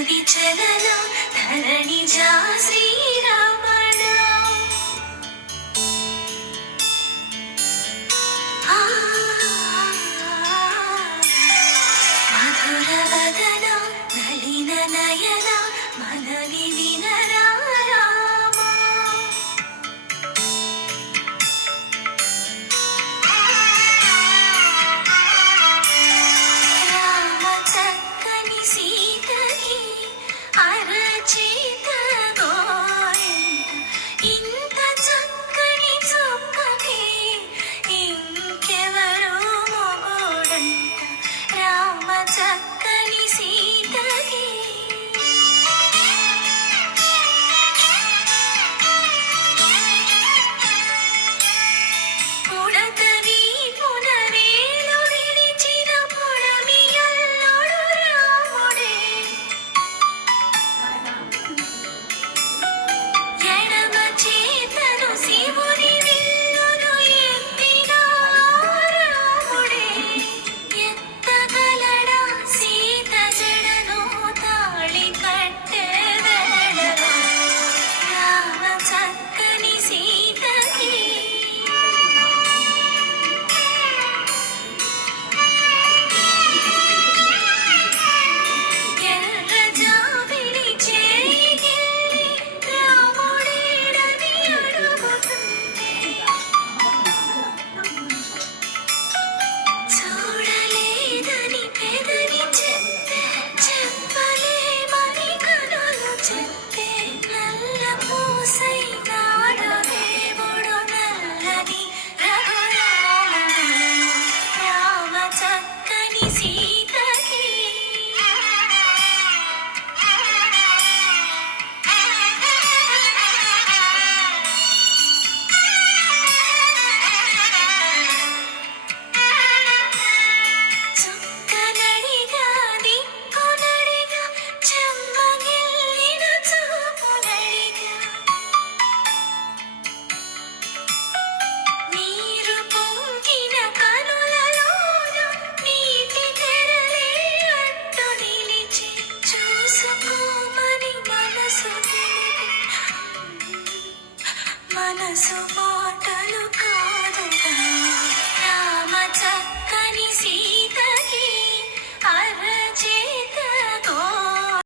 విచలన ధరణిజా శ్రీరమణ మధుర వదన నలిన నయన మనవి వినరా చక్కని సీతకి పుడతవి పునవేలు విడిచిన పొడమియల్లుడు రాముడే ఎడమ చేతను శివుని విల్లును ఎత్తిన రాముడే ఎత్తగలడా సీత జడను తాళి కట్టెదడను రామ చక్కని సీతకి ఎర్ర జాబిలి చేయి రాముడేడని అడుగుతుంటే చూడలేదని పెదవి చెప్తే చెప్పలేమని కనులు చెప్తే నల్ల పూసై నాడు దేవుడు నల్లని రఘురాముడు రామ చక్కని సీతకి చుక్కనడిగా దిక్కునడిగా చెమ్మగిల్లిన చూపునడిగా నీరు పొంగిన కనులలోన నీటి తెరలే అడ్డు నిలిచి చూసుకోమని మనసు తెలిపి మనసు